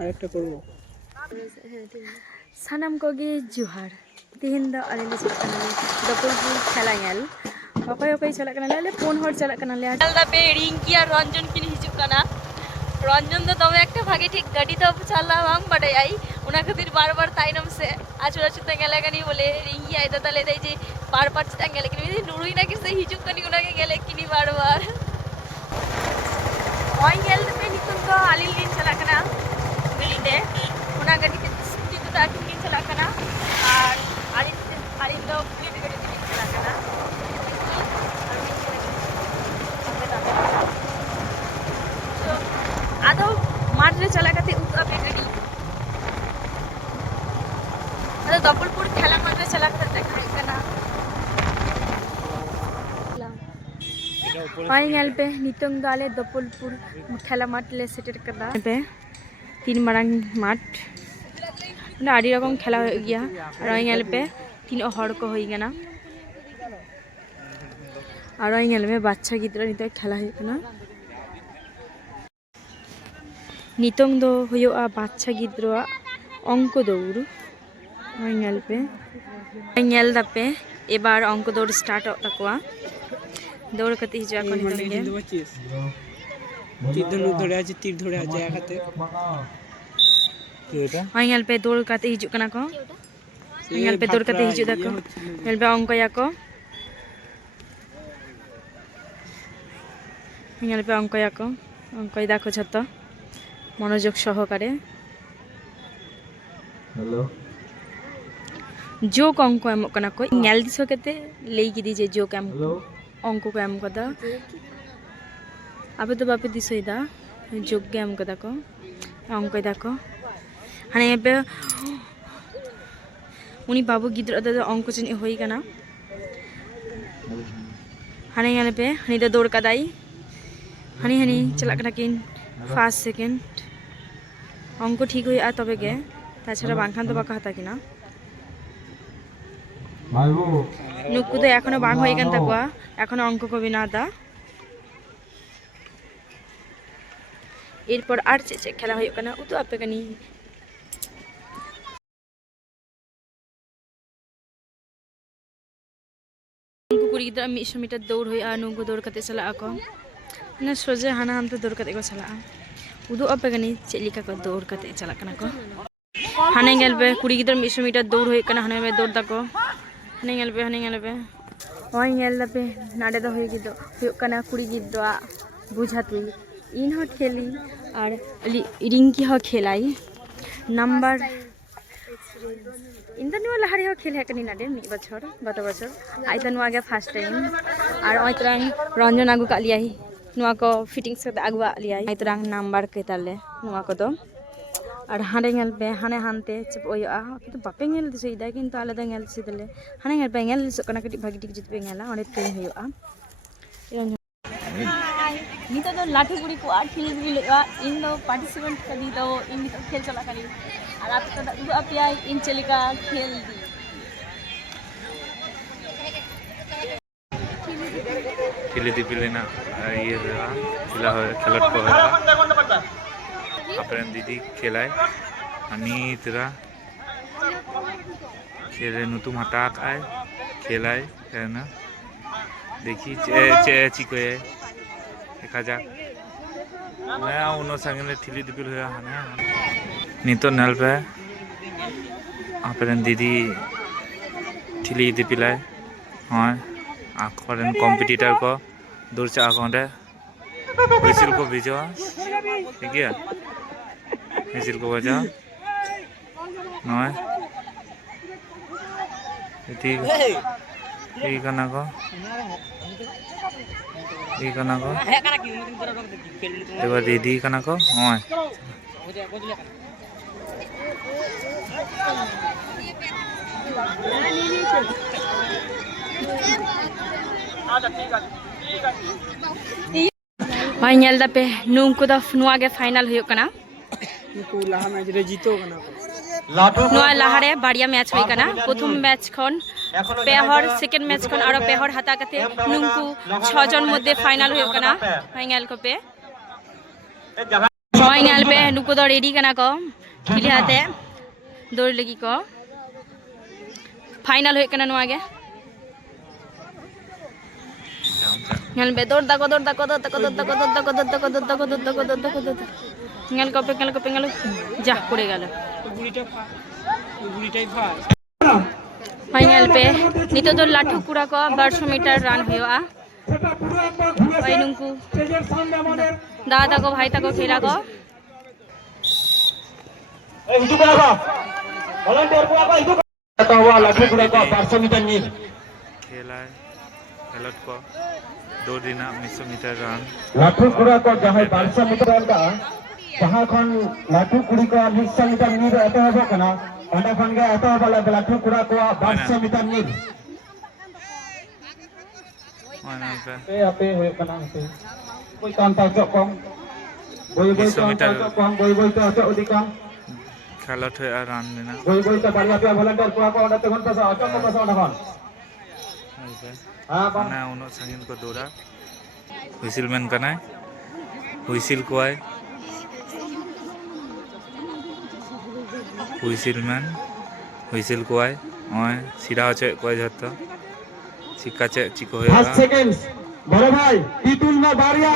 আরেকটা করব। সানাম কগে জুহার। ᱛᱮᱦᱮᱧ ᱫᱚ ᱟᱞᱮ ᱞᱮ ᱪᱟᱞᱟᱜ ᱠᱟᱱᱟ ᱫᱚᱯᱚᱞᱯᱩᱨ ᱠᱷᱮᱞᱟ ᱧᱮᱞ ᱚᱠᱚᱭ ᱚᱠᱚᱭ ᱪᱟᱞᱟᱜ ᱠᱟᱱᱟ ᱟᱞᱮ ᱯᱩᱱ ᱦᱚᱲ ᱪᱟᱞᱟᱜ ᱠᱟᱱᱟ ᱞᱮ ᱧᱮᱞ ᱫᱟᱯᱮ ᱨᱤᱝᱠᱤ ᱟᱨ ᱨᱚᱧᱡᱚᱱ ᱠᱤᱱ ᱦᱤᱡᱩᱜ ᱠᱟᱱᱟ রঞ্জন তো তবে একটা ভাগে ঠিক গাড়ি তো চালাম আম বাড়াই আই। ওনা খাতির বারবার তাই নামছে। আচুর আচুর তা গেলে কানি বলে রিঙ্গি আইদা তালে দেয় যে বারবার চিতা গেলে কিনি। নুরুই নাকি সে হিজুক কানি ওনাকে গেলে কিনি বারবার ওই গেল তো নিতুন তো আলিল দিন চালা কানা ಇದೆ ಉಣಗಡಿಗೆ ಸುತ್ತಿದ್ದು ಹಾಕಿ ನಿಲ್ಸಲಾಕಣ ಆರ್ ಅಲ್ಲಿಂದ ಅಲ್ಲಿಂದ ಹುಳಿಗಡಿಗೆ ನಿಲ್ಸಲಾಕಣ ಸೊ ಅದು ಮಾಡಿದ್ರೆ ಚಲಾಗತ್ತೆ ಉದ್ದ ಬೇಗಡಿ ಅದು ದಬ್ಬಲ್ಪುರ್ খেলা ಮಾಡಿದ್ರೆ ಚಲಾಗತ್ತೆ ಕಾಯ್ಕಣ পাইঙ্গাল পে নিতং দলে দপলপুর খেলা মাঠ লে সেটের কাদা তিন মারাং মাঠ ᱟᱹᱰᱤ ᱨᱚᱠᱚᱢ ᱠᱷᱮᱞᱟ ᱦᱩᱭᱩᱜ ᱜᱮᱭᱟ ᱟᱨᱚ ᱧᱮᱞ ᱯᱮ ᱛᱤᱱᱟᱹᱜ ᱦᱚᱲ ᱠᱚ ᱦᱩᱭ ᱠᱟᱱᱟ ᱟᱨᱚ ᱧᱮᱞ ᱢᱮ ᱵᱟᱪᱪᱟ ᱜᱤᱫᱽᱨᱟᱹ ᱱᱤᱛᱚᱜ ᱠᱷᱮᱞᱟ ᱦᱩᱭᱩᱜ ᱠᱟᱱᱟ ᱱᱤᱛᱚᱝ ᱫᱚ ᱦᱩᱭᱩᱜᱼᱟ ᱵᱟᱪᱪᱟ ᱜᱤᱫᱽᱨᱟᱹᱣᱟᱜ অঙ্ক দৌড় ᱧᱮᱞ ᱯᱮ ᱧᱮᱞ ᱫᱟᱯᱮ এবার অঙ্ক দৌড় স্টার্ট ᱚᱜ ᱛᱟᱠᱚᱣᱟ দৌড় ᱠᱟᱛᱮ ᱦᱤᱡᱩᱜᱼᱟ ᱠᱚ ᱱᱤᱛᱚᱝ ᱜᱮ তীর ধরে আছে তীর ধরে আছে এক হাতে ᱚᱧᱮᱞ ᱯᱮ ᱫᱩᱲ ᱠᱟᱛᱮ ᱦᱤᱡᱩᱜ ᱠᱟᱱᱟ ᱠᱚ ᱧᱮᱞ ᱯᱮ ᱫᱩᱲ ᱠᱟᱛᱮ ᱦᱤᱡᱩᱜ ᱫᱟᱠᱚ ᱧᱮᱞ ᱯᱮ ᱚᱝᱠᱚᱭᱟᱠᱚ ᱧᱮᱞ ᱯᱮ অঙ্কয়াকো অঙ্কয় দেখো যত মনোযোগ সহকারে হ্যালো জোক অঙ্ক এমন কানা কো ᱧᱮᱞ দিছো কেতে ᱞᱟᱹᱭ ᱠᱤᱫᱤ ᱡᱮ ᱡᱳᱠ ᱮᱢ ᱚᱝᱠᱚ ᱠᱚ ᱮᱢ ᱠᱟᱫᱟ ᱟᱯᱮ ᱫᱚ ᱵᱟᱯᱮ ᱫᱤᱥᱟᱹᱭᱮᱫᱟ ᱡᱳᱜᱽ ᱜᱮ ᱮᱢ ᱠᱟᱫᱟ ᱠᱚ ᱮᱢ ᱠᱟᱫᱟ ᱠᱚ ᱦᱟᱱᱮ ᱯᱮ ᱩᱱᱤ ᱵᱟᱹᱵᱩ ᱜᱤᱫᱽᱨᱟᱹ ᱫᱚ ᱚᱝᱠᱚ ᱪᱮᱱᱤᱡ ᱦᱩᱭ ᱠᱟᱱᱟ ᱦᱟᱱᱮ ᱧᱮᱞ ᱯᱮ ᱦᱟᱱᱤ ᱫᱚ ᱫᱟᱹᱲ ᱠᱟᱫᱟᱭ হানি হানি চলা কিন ফার্স্ট সেকেন্ড অঙ্ক ঠিক হয়ে আর তবে গে তাছাড়া বাংখান তো বাঁকা হাতা কিনা নুকু তো এখনও বাং হয়ে গেন তাকুয়া এখনও অঙ্ক কবি না দা ᱮᱨᱯᱚᱨ ᱟᱨ ᱪᱮᱫ ᱪᱮᱫ ᱠᱷᱮᱞᱟ ᱦᱩᱭᱩᱜ ᱠᱟᱱᱟ ᱩᱫᱩᱜ ᱟᱯᱮ ᱠᱟᱹᱱᱟᱹᱧ ᱩᱱᱠᱩ ᱠᱩᱲᱤ ᱜᱤᱫᱽᱨᱟᱹ ᱢᱤᱫ ᱥᱚ ᱢᱤᱴᱟᱨ ᱫᱟᱹᱲ ᱦᱩᱭᱩᱜᱼᱟ ᱱᱩᱠᱩ ᱫᱟᱹᱲ ᱠᱟᱛᱮ ᱪᱟᱞᱟᱜ ᱟᱠᱚ ᱢᱟᱱᱮ ᱥᱚᱡᱷᱮ ᱦᱟᱱᱟ ᱦᱟᱱᱛᱮ ᱫᱟᱹᱲ ᱠᱟᱛᱮ ᱠᱚ ᱪᱟᱞᱟᱜᱼᱟ ᱩᱫᱩᱜ ᱟᱯᱮ ᱠᱟᱹᱱᱟᱹᱧ ᱪᱮᱫ ᱞᱮᱠᱟ ᱠᱚ ᱫᱟᱹᱲ ᱠᱟᱛᱮ ᱪᱟᱞᱟᱜ ᱠᱟᱱᱟ ᱠᱚ ᱦᱟᱱᱮ ᱧᱮᱞ ᱯᱮ ᱠᱩᱲᱤ ᱜᱤᱫᱽᱨᱟᱹ ᱢᱤᱫ ᱥᱚ ᱢᱤᱴᱟᱨ ᱫᱟᱹᱲ ᱦᱩᱭᱩᱜ ᱠᱟᱱᱟ ᱦᱟᱱᱮ ᱫᱟᱹᱲ ᱫᱟᱠᱚ ᱦᱟᱱᱮ ᱧᱮᱞ ᱯᱮ ᱦᱟᱱᱮ ᱧᱮᱞ ᱯᱮ ᱦᱚᱸᱜᱼᱚᱭ ᱧᱮᱞ ᱫᱟᱯᱮ ᱱᱟᱰᱮ ᱫᱚ ᱦᱩᱭᱩᱜ ᱠᱟᱱᱟ ᱠᱩᱲᱤ ᱜᱤᱫᱽᱨᱟᱹᱣᱟᱜ ᱵᱩᱡᱷᱟᱹᱛᱤ ইন হ খেলি আর রিঙ্কি হ খেলাই। নাম্বার ইন্দা নুয়া লাহারি হ খেলে একানি নাডে মি, বছর, গত বছর। আইতা নুয়া গে ফার্স্ট টাইম আর অইতরাং রঞ্জন আগু কালিয়াই নুয়া কো ফিটিংস কত আগুয়া লিয়াই আইতরাং নাম্বার কেতালে নুয়া কো দো। আর হাঁড়ে গেলবে, হানে হানতে চেপ ওই কিন্তু বাপে গেল দিছইদা কিন্তু আলাদা গেল দিছিলে হানে গেলবে, গেল দিছ কোনা কাটি ভাগি টিক জিতবে গেলা, অনেক টাইম হইয়া नितो लाठीपुड़ी को आठ खेल भी लगा इन दो पार्टिसिपेंट कर दी दो इन तो खेल चला करी और आप तो आप या इन चलेगा खेल दी খেলে দি পেলে না ইয়ে খেলা হয় খেলার পর আপনার দিদি খেলায় আমি তোরা খেলে নতুন হাতা আঁকায় খেলায় না দেখি চিকোয় দেখা যাক नया उन संगने ठिली दिपिल हुआ है ना नहीं तो नल पे अपने दीदी ठिली दिपिल है हाँ आखोर कॉम्पिटिटर को दूर से आखोर হুইসিল কো ভিজো ঠিক আছে হুইসিল কো বাজা নয় ঠিক ঠিক না কো এই কানা কো এবার দিদি কানা কো নয় ᱦᱳᱭ ᱧᱮᱞ ᱫᱟᱯᱮ ᱱᱩᱝᱠᱩ ᱫᱚ ᱱᱚᱣᱟ ᱜᱮ ᱯᱷᱟᱭᱱᱟᱞ ᱦᱩᱭᱩᱜ ᱠᱟᱱᱟ ᱱᱩᱠᱩ ᱞᱟᱦᱟ ᱢᱮᱪ ᱨᱮ ᱡᱤᱛᱟᱹᱣ ᱠᱟᱱᱟ ᱠᱚ ᱱᱚᱣᱟ ᱞᱟᱦᱟᱨᱮ ᱵᱟᱨᱭᱟ ᱢᱮᱪ ᱦᱩᱭ ᱠᱟᱱᱟ ᱯᱨᱚᱛᱷᱚᱢ ᱢᱮᱪ ᱠᱷᱚᱱ পেহর সেকেন্ড ম্যাচ খন আর পেহর হাতা কাতে নুনকু ছজন মধ্যে ফাইনাল হয়ে কানা ফাইনাল কো ফাইনাল পে নুকু দ রেডি কানা কো খিলি হাতে দৌড় লাগি কো ফাইনাল হয়ে কানা নোয়া গে ᱧᱮᱞ ᱵᱮ ᱫᱚᱨ ᱫᱟᱠᱚ ᱫᱚᱨ ᱫᱟᱠᱚ ᱫᱚᱨ ᱫᱟᱠᱚ ᱫᱚᱨ ᱫᱟᱠᱚ ᱫᱚᱨ ᱫᱟᱠᱚ ᱫᱚᱨ ᱫᱟᱠᱚ ᱫᱚᱨ ᱫᱟᱠᱚ ᱫᱚᱨ ᱫᱟᱠᱚ ᱫᱚᱨ ᱫᱟᱠᱚ ᱫᱚᱨ ᱧᱮᱞ ᱠᱚᱯᱮ ᱧᱮᱞ ᱠᱚᱯᱮ ᱧᱮᱞ ᱡᱟ ᱯᱩᱨᱮ ᱜᱟᱞᱟ ᱜᱩᱲᱤᱴᱟ ᱯᱷᱟ ᱜᱩᱲᱤᱴᱟই ᱯᱷᱟ ફાઇનલ પે ની તો લાઠો પૂરા કો બારસો મીટર રન હયો આ ભાઈ નુંકુ દા તાકો ભાઈ તાકો ખેલા કો ખેલાય हेलट को दो दिन मिसो मीटर रन लाठू कुड़ा को जहां 1200 मीटर रन का जहां खन लाठू कुड़ी को 200 मीटर नीर एते हबो कना ᱚᱸᱰᱮ ᱠᱷᱚᱱ ᱜᱮ ᱮᱛᱚᱦᱚᱵ ᱟᱞᱮ ᱞᱟᱹᱴᱩ ᱠᱚᱲᱟ ᱠᱚᱣᱟᱜ ᱵᱟᱨᱥᱚ ᱢᱤᱴᱟᱨ ᱧᱤᱨ ᱟᱯᱮ ᱟᱯᱮ ᱦᱩᱭᱩᱜ ᱠᱟᱱᱟ ᱦᱟᱯᱮ ᱚᱪᱚᱜ ᱠᱚᱢ ᱵᱳᱭ ᱵᱳᱭ ᱛᱮ ᱚᱱᱛᱟ ᱠᱚᱢ ᱵᱳᱭ ᱵᱳᱭ ᱛᱮ ᱚᱪᱚᱜ ᱤᱫᱤ ᱠᱚᱢ ᱠᱷᱮᱞᱳᱰ ᱦᱩᱭᱩᱜᱼᱟ ᱨᱟᱱ ᱢᱮᱱᱟᱜ ᱵᱳᱭ ᱵᱳᱭ ᱛᱮ ᱵᱟᱨᱭᱟ ᱠᱚᱣᱟ ᱠᱚ ᱚᱸᱰᱮ ᱛᱮᱵᱚᱱ ᱯᱟᱥᱟ ᱚᱪᱚᱜ ᱠᱚ ᱚᱸᱰᱮ ᱠᱷᱚᱱ ᱢᱟᱱᱮ ᱩᱱᱟᱹᱜ ᱥᱟᱺᱜᱤᱧ ᱠᱚ ᱫᱟᱹᱲᱟ ᱦᱩᱭᱥᱤᱞ ᱢᱮᱱ ᱠᱟᱱᱟᱭ ᱦᱩᱭᱥᱤᱞ ᱠᱚᱣᱟᱭ ᱦᱩᱭᱥᱤᱞᱢᱮᱱ ᱦᱩᱭᱥᱤᱞ ᱠᱚᱣᱟᱭ ᱱᱚᱜᱼᱚᱭ ᱥᱤᱨᱟᱣ ᱦᱚᱪᱚᱭᱮᱫ ᱠᱚᱣᱟᱭ ᱡᱷᱚᱛᱚ ᱪᱤᱠᱟ ᱪᱮᱫ ᱪᱤᱠᱟᱹ ᱦᱩᱭᱩᱜᱼᱟ বড় ভাই তিতুল না বাড়িয়া।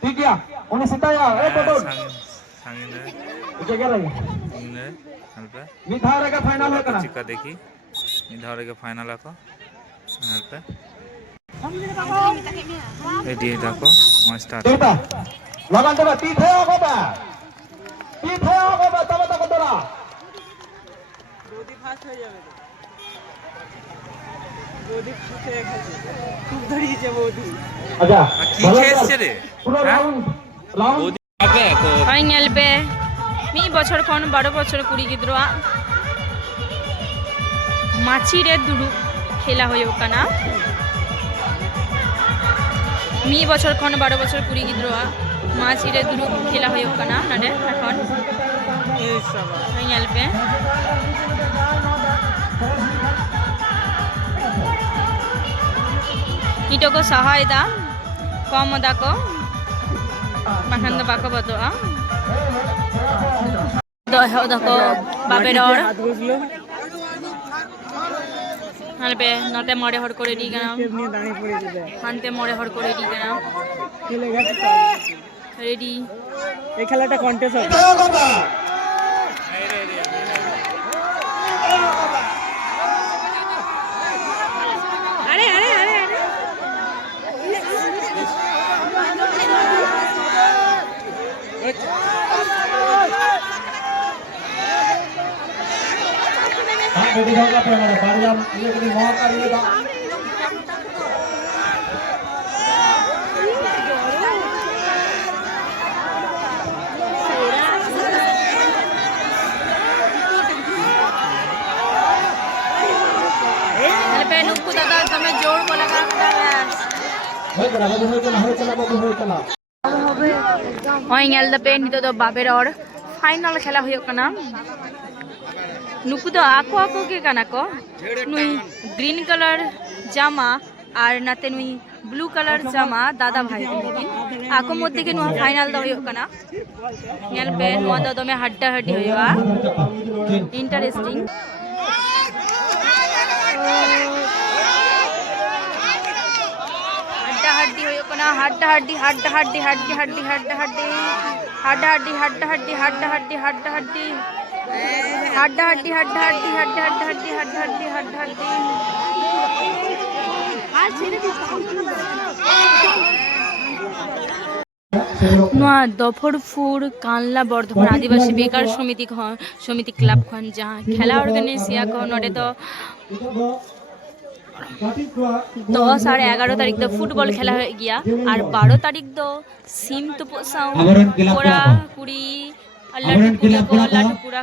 ঠিক গিয়া ওনে সিতায়া এ পটল। সাঙ্গিনে জায়গা রে ইংলে হালপে মিধার কা ফাইনাল হয় না শিক্ষা দেখি। মিধার কা ফাইনাল আকো হালপে এডি দেখো স্টার্ট লাগান দেবা তিথে আগবা তিথে আগবা তবে তবে তোরা। মি বছর কোন বারো বছর কুড়ি গিদ্র মাছিরে দুড়ু খেলা হয়ে কানা মি বছর কোন বারো বছর কুড়ি গিদ্র মাছিরে খেলা নাডে এখন? ඊටකො සහයදා කොමදකෝ මහන්ද බකබතුවා දොහෝදකෝ බබෙඩෝර হালবে নতে মরে হড় করে দিই কেন হানতে মরে হড় করে দিই কেন রেডি এই খেলাটা কন্টেস্ট হবে వెదిగొండపై మన పర్యాం ᱧᱮᱞ ᱫᱟᱯᱮ ᱱᱤᱛᱚᱜ ᱫᱚ ᱵᱟᱵᱮᱨ ᱚᱨ ᱯᱷᱟᱭᱱᱟᱞ ᱠᱷᱮᱞᱟ ᱦᱩᱭᱩᱜ ᱠᱟᱱᱟ નુકુ તો આખો આખો કે કાનાકો નુઈ ગ્રીન કલર জামা আর নাতে নুই ব্লু কালার জামা দাদা ভাই আকো মধ্যে কে নুয়া ফাইনাল দা হইও কানা। নেল পে নুয়া দা দমে হাড্ডা হাড্ডি হইবা ইন্টারেস্টিং হাড্ডা হাড্ডি হইও কানা, হাড্ডা হাড্ডি হাড্ডা হাড্ডি হাড্ডি হাড্ডি, হাড্ডা হাড্ডি। হাড্ডা হাড্ডি হাড্ডা হাড্ডি হাড্ডা হাড্ডি হাড্ডা হাড্ডি। হাড্ডা হাড্ডি হাড্ডা হাড্ডি হাড্ডা হাড্ডি হাড্ডা হাড্ডি হাড্ডা হাড্ডি ᱱᱚᱣᱟ ᱫᱚᱯᱷᱚᱨᱯᱩᱨ ᱠᱟᱱᱞᱟ ᱵᱚᱨᱫᱷᱚᱢᱟᱱ ᱟᱹᱫᱤᱵᱟᱹᱥᱤ ᱵᱮᱠᱟᱨ ᱥᱚᱢᱤᱛᱤ ᱠᱷᱚᱱ ᱥᱚᱢᱤᱛᱤ ᱠᱞᱟᱵᱽ ᱠᱷᱚᱱ ᱡᱟᱦᱟᱸ ᱠᱷᱮᱞᱟ ᱚᱨᱜᱟᱱᱟᱭᱤᱡᱤᱭᱟ ᱠᱚ ᱱᱚᱰᱮ ᱫᱚ দশ আর এগারো তারিখ দো ফুটবল খেলা হয়ে গিয়া আর বারো তারিখ দো সিম তো পোষাও কোড়া কুড়ি আল্লাহ টুকুরা কো আল্লাহ টুকুরা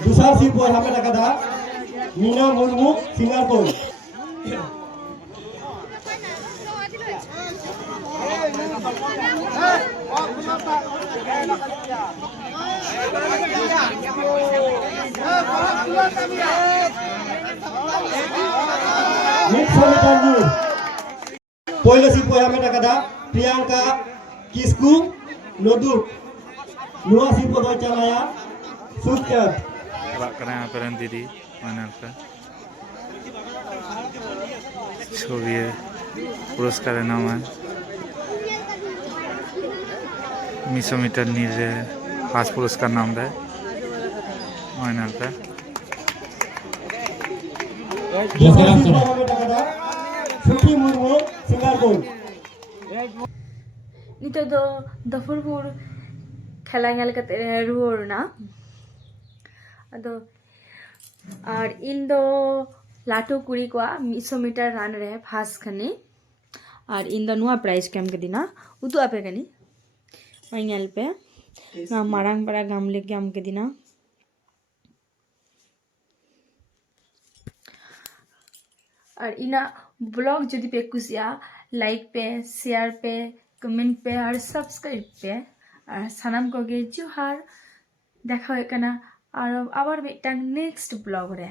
दूसरा सीपोर हमें रखा था मीना मुर्मू सिंगापुर পয়লা শিল্প মেটা কাদা প্রিয়াঙ্কা কিসকু নদু নুয়া শিল্প চালায়া সুখচাঁদ খেলা করে করেন দিদি মাইনারটা ছবি পুরস্কারের নাম হয়। মিশো মিটার নিজে ফার্স্ট পুরস্কার নাম দেয় ময়নালটা ᱱᱤᱛᱚᱜ ᱫᱚ ᱫᱚᱯᱷᱚᱨᱯᱩᱨ ᱠᱷᱮᱞᱟ ᱧᱮᱞ ᱠᱟᱛᱮ ᱨᱩᱣᱟᱹᱲ ᱮᱱᱟ ᱟᱫᱚ ᱟᱨ ᱤᱧ ᱫᱚ ᱞᱟᱹᱴᱩ ᱠᱩᱲᱤ ᱠᱚᱣᱟᱜ ᱢᱤᱫᱥᱚ ᱢᱤᱴᱟᱨ ᱨᱟᱱ ᱨᱮ ᱯᱷᱟᱥ ᱠᱟᱹᱱᱟᱹᱧ ᱟᱨ ᱤᱧ ᱫᱚ ᱱᱚᱣᱟ ᱯᱨᱟᱭᱤᱡᱽ ᱠᱚ ᱮᱢ ᱠᱟᱹᱫᱤᱧᱟ ᱩᱫᱩᱜ ᱟᱯᱮ ᱠᱟᱹᱱᱟᱹᱧ ಒಯ್ಯಲ್ಪೆ ನಾವು ಮಾಡಂಗೆ ಬರ ಗಮ್ಲಿಕ್ಕೆ ಅಮ್ಗೆ ದಿನ আর ইনা ব্লগ যদি পে কুসিয়া লাইক পে শেয়ার পে কমেন্ট পে আর সাবস্ক্রাইব পে আর সানাম কগে জোহার দেখা হয় কেনা আর আবার মিটাং নেক্সট ব্লগ রে